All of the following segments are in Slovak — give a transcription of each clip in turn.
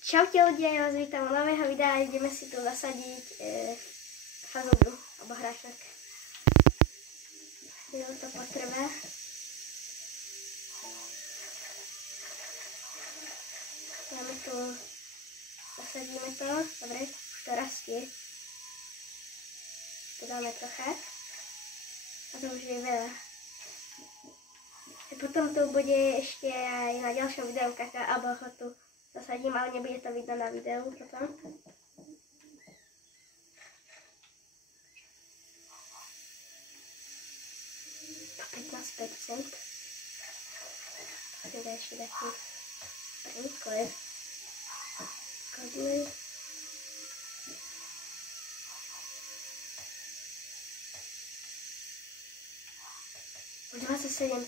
Čaute ľudia, ja vás vítam u nového videa, ideme si tu zasadiť fazolu, alebo hrášok. Chvíľu to potrvá. Dáme tu, zasadíme to, dobre, už to rastie. Tu dáme trocha. A to už je veľa. Potom tu bude ešte aj na ďalšom videu kaká, alebo ho tu zasadím, ale nebude to vidno na videu potom. Po 15%. Teda ešte taký sprinkler. Kodlý. Už 27%.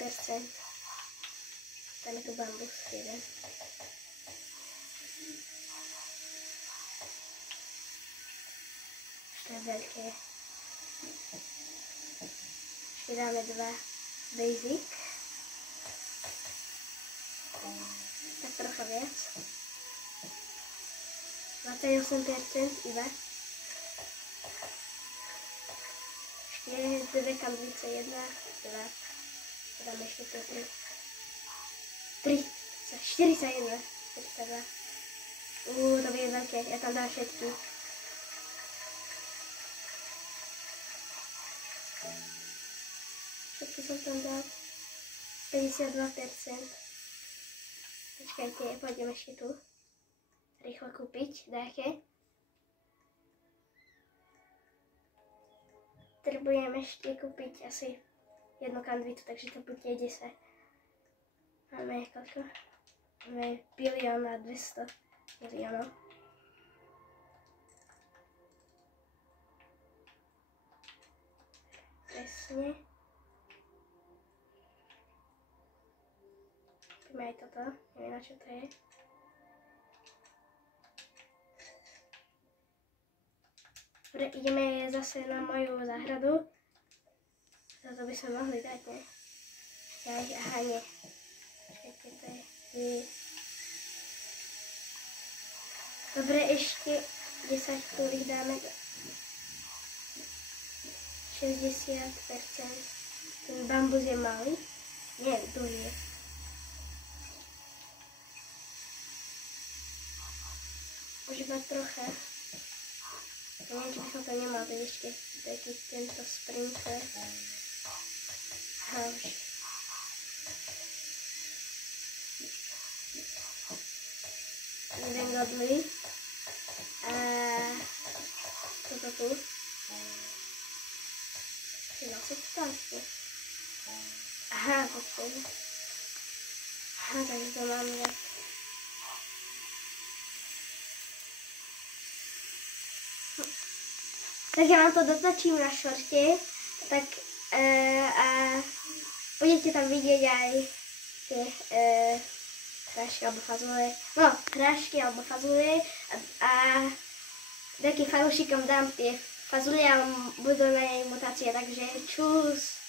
Tam je tu bambus jeden. To je veľké. Ešte dáme 2 basic. Tak trocha viac. 28% iba. Ešte 2 kandlice, 1, 2. Dáme ešte to 3, 41, 42. To bude veľké, ja tam dám všetky. Všetky som tam dal. 52%. Počkajte, pôjdem ešte tu. Rýchlo kúpiť nejaké. Potrebujem ešte kúpiť asi jednu kandvitu, takže to bude 10. Máme koľko? Máme 1 200 000 000. Presne. Kúpime aj toto, neviem na čo to je. Dobre, ideme zase na moju záhradu. Toto by sme mohli dať, ne? Aha, nie. Počkajte, to je... Dobre, ešte 10 tu ich dáme. 60%. Ten bambus je malý. Nie, dlhý je. Už iba trocha. Neviem, či by som to nemal dať ešte taký tento sprinkler. Aha, už. Jeden godlý. A toto tu. Zase to tam ešte. Aha, počkej. Aha, takže to mám viac. Tak ja vám to dotočím na šorte, tak a budete tam vidieť aj tie hrášky alebo fazule. No, hrášky alebo fazule a takým fanúšikom dám tie fazule a budú na nej mutácie, takže čus.